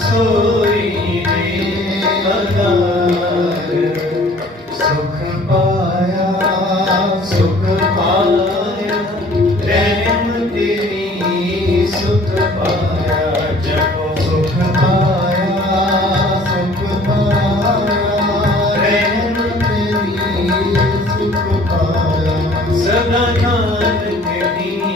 ਸੋਈ ਦੇ ਅਗਾਰ ਸੁਖ ਪਾ